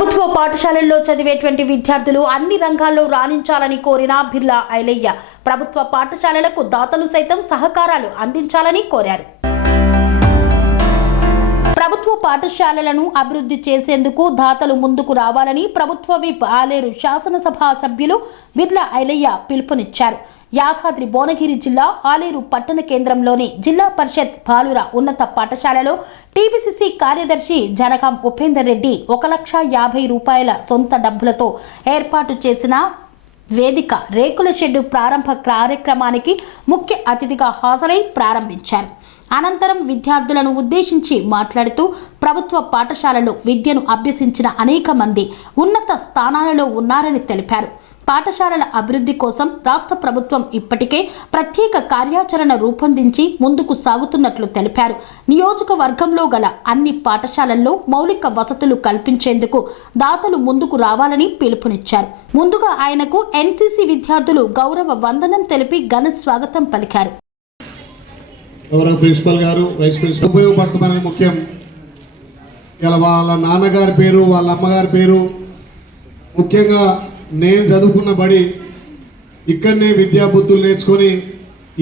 ప్రభుత్వ పాఠశాలల్లో చదివేటువంటి విద్యార్థులు అన్ని రంగాల్లో రాణించాలని కోరిన బిర్లా ఐలయ్య ప్రభుత్వ పాఠశాలలకు దాతలు సైతం సహకారాలు అందించాలని కోరారు. ప్రభుత్వ పాఠశాలలను అభివృద్ధి చేసేందుకు దాతలు ముందుకు రావాలని ప్రభుత్వ విప్ ఆలేరు శాసనసభ సభ్యులు బిర్లా ఐలయ్య పిలుపునిచ్చారు. యాదాద్రి భువనగిరి జిల్లా ఆలేరు పట్టణ కేంద్రంలోని జిల్లా పరిషత్ బాలుర ఉన్నత పాఠశాలలో టీపీసీసీ కార్యదర్శి జనగాం ఉపేందర్ రెడ్డి 1,50,000 రూపాయల సొంత డబ్బులతో ఏర్పాటు చేసిన వేదిక రేకుల షెడ్డు ప్రారంభ కార్యక్రమానికి ముఖ్య అతిథిగా హాజరై ప్రారంభించారు. అనంతరం విద్యార్థులను ఉద్దేశించి మాట్లాడుతూ ప్రభుత్వ పాఠశాలలో విద్యను అభ్యసించిన అనేక మంది ఉన్నత స్థానాలలో ఉన్నారని తెలిపారు. పాఠశాలల అభివృద్ధి కోసం రాష్ట్ర ప్రభుత్వం ఇప్పటికే ప్రత్యేక కార్యాచరణ రూపొందించి ముందుకు సాగుతున్నట్లు తెలిపారు. నియోజకవర్గంలో గల అన్ని పాఠశాలల్లో మౌలిక వసతులు కల్పించేందుకు దాతలు ముందుకు రావాలని పిలుపునిచ్చారు. ముందుగా ఆయనకు ఎన్సీసీ విద్యార్థులు గౌరవ వందనం తెలిపి ఘన స్వాగతం పలికారు. గౌరవ ప్రిన్సిపల్ గారు, వైస్ ప్రిన్సిపల్ ఉపయోగపడుతుందనేది ముఖ్యం. ఇలా వాళ్ళ నాన్నగారి పేరు, వాళ్ళ అమ్మగారి పేరు, ముఖ్యంగా నేను చదువుకున్న బడి ఇక్కడనే విద్యాబుద్ధులు నేర్చుకొని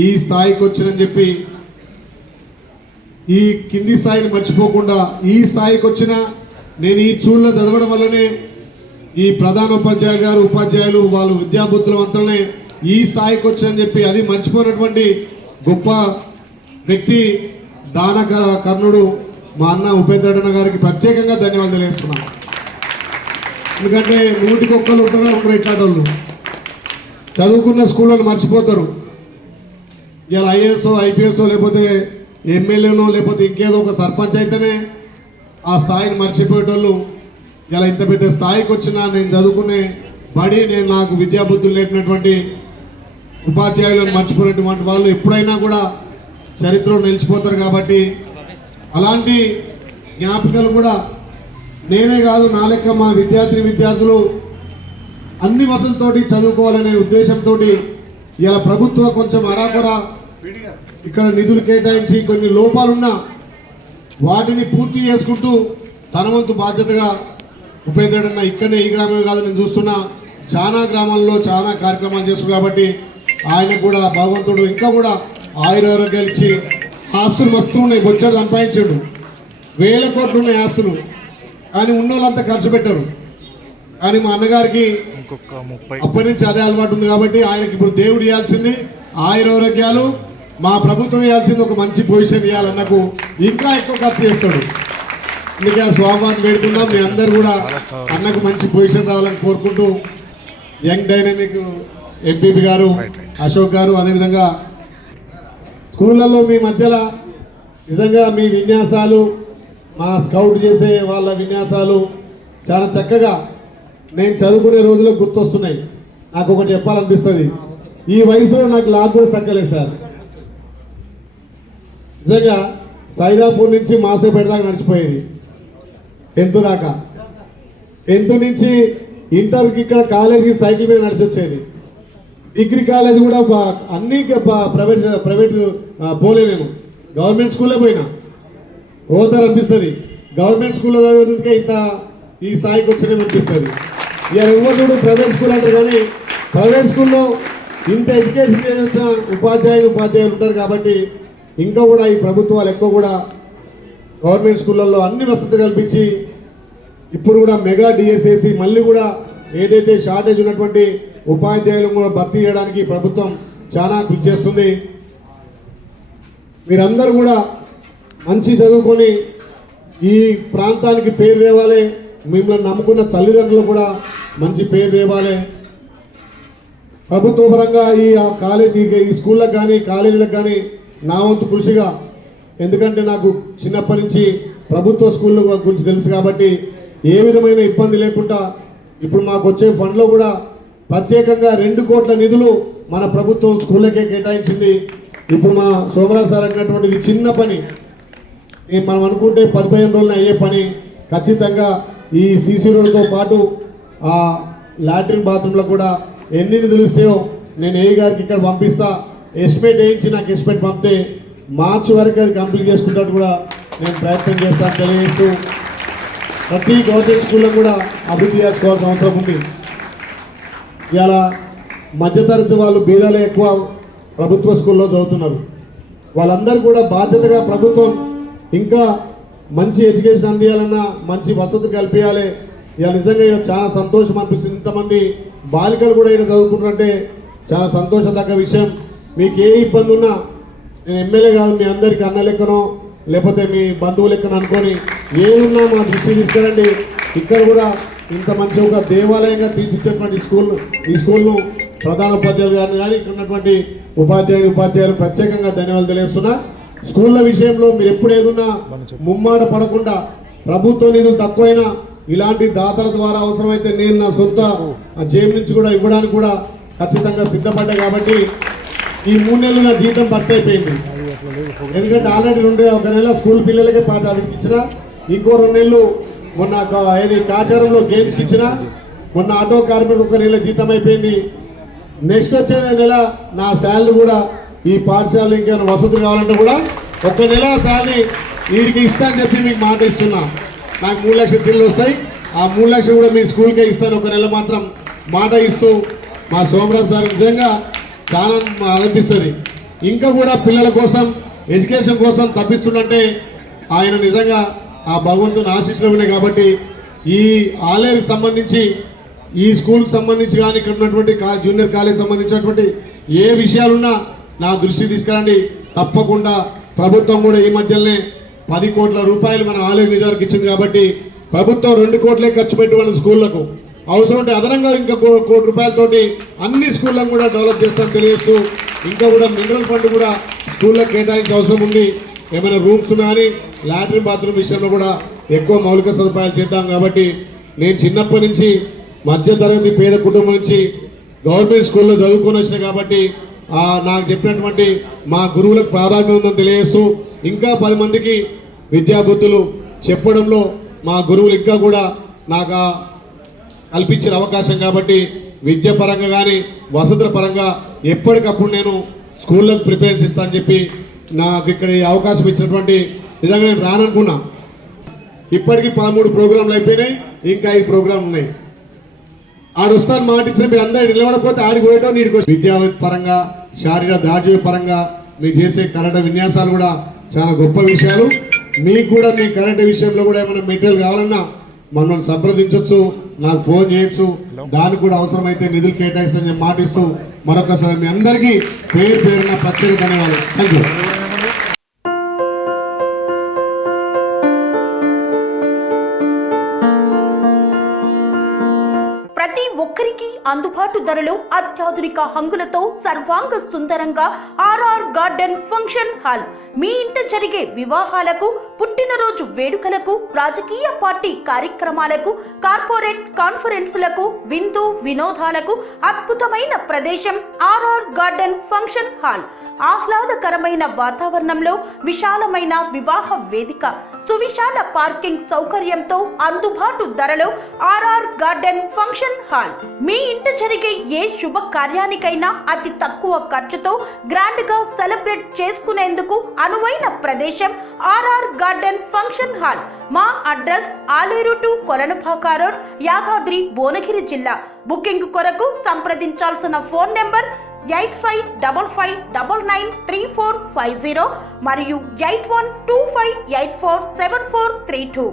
ఈ స్థాయికి వచ్చినని చెప్పి ఈ కింది స్థాయిని మర్చిపోకుండా ఈ స్థాయికి వచ్చిన నేను ఈ చూళ్ళలో చదవడం వల్లనే ఈ ప్రధాన ఉపాధ్యాయులు గారు, ఉపాధ్యాయులు వాళ్ళు విద్యాబుద్ధుల వంతలనే ఈ స్థాయికి వచ్చినని చెప్పి అది మర్చిపోయినటువంటి గొప్ప వ్యక్తి దాన కర్ణుడు మా అన్న ఉపేంద్రన్న గారికి ప్రత్యేకంగా ధన్యవాదాలు తెలియజేస్తున్నాను. ఎందుకంటే 100కి ఒక్కరు ఉంటారు ఇట్లాంటి వాళ్ళు చదువుకున్న స్కూళ్ళను మర్చిపోతారు. ఇలా ఐఏఎస్ఓ, ఐపీఎస్ఓ లేకపోతే ఎమ్మెల్యేనో లేకపోతే ఇంకేదో ఒక సర్పంచ్ అయితేనే ఆ స్థాయిని మర్చిపోయేటోళ్ళు ఇలా ఇంత పెద్ద స్థాయికి వచ్చినా నేను చదువుకునే బడి నేను నాకు విద్యాబుద్ధులు నేర్పినటువంటి ఉపాధ్యాయులను మర్చిపోయినటువంటి వాళ్ళు ఎప్పుడైనా కూడా చరిత్రలో నిలిచిపోతారు. కాబట్టి అలాంటి జ్ఞాపికలు కూడా నేనే కాదు నా లెక్క మా విద్యార్థులు అన్ని వసతులతోటి చదువుకోవాలనే ఉద్దేశంతో ఇలా ప్రభుత్వం కొంచెం అరాకొర ఇక్కడ నిధులు కేటాయించి కొన్ని లోపాలున్నా వాటిని పూర్తి చేసుకుంటూ తన వంతు బాధ్యతగా ఉపేంద్రన్న ఇక్కడనే ఈ గ్రామమే కాదు నేను చూస్తున్నా చాలా గ్రామాల్లో చాలా కార్యక్రమాలు చేస్తున్నారు. కాబట్టి ఆయనకు కూడా భగవంతుడు ఇంకా కూడా ఆయురారోగ్యాలు ఇచ్చి ఆస్తులు మస్తు ఉన్నాయి, బొచ్చడు సంపాదించాడు, 1000 కోట్లు ఉన్నాయి ఆస్తులు. కానీ ఉన్న వాళ్ళంతా ఖర్చు పెట్టారు. కానీ మా అన్నగారికి అప్పటి నుంచి అదే అలవాటు ఉంది. కాబట్టి ఆయనకి ఇప్పుడు దేవుడు ఇవ్వాల్సింది ఆయురారోగ్యాలు, మా ప్రభుత్వం ఇవ్వాల్సింది ఒక మంచి పొజిషన్ ఇవ్వాలన్నకు ఇంకా ఎక్కువ ఖర్చు చేస్తాడు. అందుకే ఆ స్వామివారిని వేడుకున్నాం. మీ అందరు కూడా అన్నకు మంచి పొజిషన్ రావాలని కోరుకుంటూ యంగ్ డైనమిక్ ఎంపీపీ గారు, అశోక్ గారు, అదేవిధంగా స్కూళ్ళల్లో మీ మధ్యలో నిజంగా మీ విన్యాసాలు, మా స్కౌట్ చేసే వాళ్ళ విన్యాసాలు చాలా చక్కగా నేను చదువుకునే రోజుల్లో గుర్తొస్తున్నాయి. నాకు ఒకటి చెప్పాలనిపిస్తుంది, ఈ వయసులో నాకు లాగ్ కూడా తగ్గలేదు సార్. నిజంగా సైదాపూర్ నుంచి మాసేపేట దాకా నడిచిపోయేది 10th దాకా. 10th నుంచి ఇంటర్కి ఇక్కడ కాలేజీకి సైకిల్ మీద నడిచి వచ్చేది. డిగ్రీ కాలేజ్ కూడా అన్ని ప్రైవేట్ పోలే, నేను గవర్నమెంట్ స్కూల్లో పోయినా. ఓసారి అనిపిస్తుంది గవర్నమెంట్ స్కూల్లో చదివితే ఇంత ఈ స్థాయికి వచ్చిందని అనిపిస్తుంది. ఇక ఎవరు చూడు ప్రైవేట్ స్కూల్ అంటారు, కానీ ప్రైవేట్ స్కూల్లో ఇంత ఎడ్యుకేషన్ చేసి వచ్చిన ఉపాధ్యాయులు ఉంటారు. కాబట్టి ఇంకా కూడా ఈ ప్రభుత్వాలు ఎక్కువ కూడా గవర్నమెంట్ స్కూళ్ళల్లో అన్ని వసతులు కల్పించి ఇప్పుడు కూడా మెగా డిఎస్ఏసి మళ్ళీ కూడా ఏదైతే షార్టేజ్ ఉన్నటువంటి ఉపాధ్యాయులను కూడా భర్తీ చేయడానికి ప్రభుత్వం చాలా కృషి చేస్తుంది. మీరందరూ కూడా మంచి చదువుకొని ఈ ప్రాంతానికి పేరు తేవాలి. మిమ్మల్ని నమ్ముకున్న తల్లిదండ్రులు కూడా మంచి పేరు తేవాలి. ప్రభుత్వ పరంగా ఈ స్కూళ్ళకు కానీ కాలేజీలకు కానీ నా వంతు కృషిగా, ఎందుకంటే నాకు చిన్నప్పటి నుంచి ప్రభుత్వ స్కూళ్ళ గురించి తెలుసు. కాబట్టి ఏ విధమైన ఇబ్బంది లేకుండా ఇప్పుడు మాకు వచ్చే ఫండ్లో కూడా ప్రత్యేకంగా 2 కోట్ల నిధులు మన ప్రభుత్వం స్కూళ్ళకే కేటాయించింది. ఇప్పుడు మా సోమరాజు సార్ అన్నటువంటిది చిన్న పని, మనం అనుకుంటే 15 రోజులు అయ్యే పని. ఖచ్చితంగా ఈ సీసీ రోడ్తో పాటు ఆ లాట్రిన్ బాత్రూంలో కూడా ఎన్ని నిధులు ఇస్తాయో నేను ఏ గారికి ఇక్కడ పంపిస్తా. ఎస్టిమేట్ వేయించి నాకు ఎస్టిమేట్ పంపితే మార్చి వరకు అది కంప్లీట్ చేసుకుంటూ కూడా నేను ప్రయత్నం చేస్తాను తెలియజేస్తూ ప్రతి గవర్నమెంట్ స్కూల్లో కూడా అభివృద్ధి చేసుకోవాల్సిన అవసరం ఉంది. ఇలా మధ్యతరగతి వాళ్ళు బీదలే ఎక్కువ ప్రభుత్వ స్కూల్లో చదువుతున్నారు. వాళ్ళందరూ కూడా బాధ్యతగా ప్రభుత్వం ఇంకా మంచి ఎడ్యుకేషన్ అందియాలన్నా, మంచి వసతి కల్పించాలి. ఇలా నిజంగా ఇక్కడ చాలా సంతోషం అనిపిస్తుంది. ఇంతమంది బాలికలు కూడా ఇక్కడ చదువుకుంటారంటే చాలా సంతోషదగ్గ విషయం. మీకు ఏ ఇబ్బంది ఉన్నా నేను ఎమ్మెల్యే కాదు, మీ అందరికీ అన్న లెక్కనో లేకపోతే మీ బంధువు లెక్కన అనుకొని ఏమున్నా మా దృష్టి తీసుకురండి. ఇక్కడ కూడా ఇంత మంచి ఒక దేవాలయంగా తీర్చిదిద్దేటువంటి ఈ స్కూల్ను ప్రధాన ఉపాధ్యాయులు గారిని కానీ ఇక్కడ ఉన్నటువంటి ఉపాధ్యాయులు ప్రత్యేకంగా ధన్యవాదాలు తెలియజేస్తున్నా. స్కూళ్ళ విషయంలో మీరు ఎప్పుడు ఏదున్నా ముమ్మాట పడకుండా, ప్రభుత్వ నిధులు తక్కువైనా ఇలాంటి దాతల ద్వారా అవసరమైతే నేను నా సొంత జేబు నుంచి కూడా ఇవ్వడానికి కూడా ఖచ్చితంగా సిద్ధపడ్డా. కాబట్టి ఈ 3 నెలలు నా జీతం భర్తీ అయిపోయింది. ఎందుకంటే ఆల్రెడీ 1 నెల స్కూల్ పిల్లలకే పాట అవికి ఇచ్చిన, ఇంకో 2 నెలలు మొన్న కాచారంలో గేమ్స్కి ఇచ్చిన, మొన్న ఆటో కార్మికుడు 1 నెల జీతం అయిపోయింది. నెక్స్ట్ వచ్చే నెల నా శాలరీ కూడా ఈ పాఠశాలలో ఇంకేమైనా వసతులు కావాలంటే కూడా 1 నెల శాలరీ వీడికి ఇస్తా అని చెప్పి మీకు మాట ఇస్తున్నా. నాకు 3 లక్షల చిల్లు వస్తాయి. ఆ 3 లక్షలు కూడా మీ స్కూల్కే ఇస్తాను. 1 నెల మాత్రం మాట ఇస్తూ మా సోమరాజు సార్ నిజంగా చాలా అనిపిస్తుంది. ఇంకా కూడా పిల్లల కోసం ఎడ్యుకేషన్ కోసం తప్పిస్తుందంటే ఆయన నిజంగా ఆ భగవంతుని ఆశీస్సులు ఉన్నాయి. కాబట్టి ఈ ఆలయానికి సంబంధించి, ఈ స్కూల్కి సంబంధించి కానీ ఇక్కడ ఉన్నటువంటి జూనియర్ కాలేజ్ సంబంధించినటువంటి ఏ విషయాలున్నా నా దృష్టికి తీసుకురండి. తప్పకుండా ప్రభుత్వం కూడా ఈ మధ్యలోనే 10 కోట్ల రూపాయలు మన ఆలయ నిజానికి ఇచ్చింది. కాబట్టి ప్రభుత్వం 2 కోట్లే ఖర్చు పెట్టి మన స్కూళ్లకు అవసరం ఉంటే అదనంగా ఇంకా 1 కోటి రూపాయలతోటి అన్ని స్కూళ్ళను కూడా డెవలప్ చేస్తామని తెలియజేస్తూ, ఇంకా కూడా మినరల్ ఫండ్ కూడా స్కూళ్ళకి కేటాయించే అవసరం ఉంది. ఏమైనా రూమ్స్ కానీ లాట్రిన్ బాత్రూమ్ విషయంలో కూడా ఎక్కువ మౌలిక సదుపాయాలు చేద్దాం. కాబట్టి నేను చిన్నప్పటి నుంచి మధ్యతరగతి పేద కుటుంబం నుంచి గవర్నమెంట్ స్కూల్లో చదువుకొని వచ్చిన కాబట్టి నాకు చెప్పినటువంటి మా గురువులకు ప్రాధాన్యత ఉందని తెలియజేస్తూ, ఇంకా 10 మందికి విద్యాబుద్ధులు చెప్పడంలో మా గురువులు ఇంకా కూడా నాకు కల్పించిన అవకాశం. కాబట్టి విద్య పరంగా కానీ వసతుల పరంగా ఎప్పటికప్పుడు నేను స్కూళ్ళకు ప్రిపేరెన్స్ ఇస్తానని చెప్పి నాకు ఇక్కడ ఈ అవకాశం ఇచ్చినటువంటి నిజంగా నేను రాననుకున్నా. ఇప్పటికీ 13 ప్రోగ్రాంలు అయిపోయినాయి, ఇంకా 5 ప్రోగ్రాంలు ఉన్నాయి. ఆడు వస్తాను మాట ఇచ్చిన మీరు అందరూ నిలబడకపోతే ఆడికి పోయటం నీకు విద్యా పరంగా, శారీరక దార్ఢ్య పరంగా మీరు చేసే కరాటే విన్యాసాలు కూడా చాలా గొప్ప విషయాలు. మీకు కూడా మీ కరాటే విషయంలో కూడా ఏమైనా మెటీరియల్ కావాలన్నా మనం సంప్రదించవచ్చు, నాకు ఫోన్ చేయొచ్చు. దానికి కూడా అవసరమైతే నిధులు కేటాయిస్తానని మాటిస్తూ మరొకసారి మీ అందరికీ పేరున ప్రత్యేక ధన్యవాదాలు. Thank you. ప్రతి ఒక్కరికి అందుబాటు ధరలో అత్యాధునిక హంగులతో సర్వాంగ సుందరంగా ఆర్ఆర్ గార్డెన్ ఫంక్షన్ హాల్. మీ ఇంట జరిగే వివాహాలకు, పుట్టినరోజు వేడుకలకు, రాజకీయ పార్టీ కార్యక్రమాలకు, కార్పొరేట్ కాన్ఫరెన్సులకు, విందు వినోదాలకు అద్భుతమైన ప్రదేశం ఆర్ఆర్ గార్డెన్ ఫంక్షన్ హాల్. ఆహ్లాదకరమైన వాతావరణంలో విశాలమైన వివాహ వేదిక, సువిశాల పార్కింగ్ సౌకర్యంతో అందుబాటు ధరలో ఆర్ఆర్ గార్డెన్ ఫంక్షన్ హాల్. మీ ఇంట జరిగే ఏ శుభ కార్యానికైనా అతి తక్కువ ఖర్చుతో గ్రాండ్ గా సెలబ్రేట్ చేసుకునేందుకు అనువైన ప్రదేశం ఆర్ఆర్ గార్డెన్ ఫంక్షన్ హాల్. మా address Aleru to Kolanupaka road, Yadadri Bhuvanagiri జిల్లా. బుకింగ్ కొరకు సంప్రదించాల్సిన ఫోన్ నెంబర్ 8555993450 మరియు 8125847432.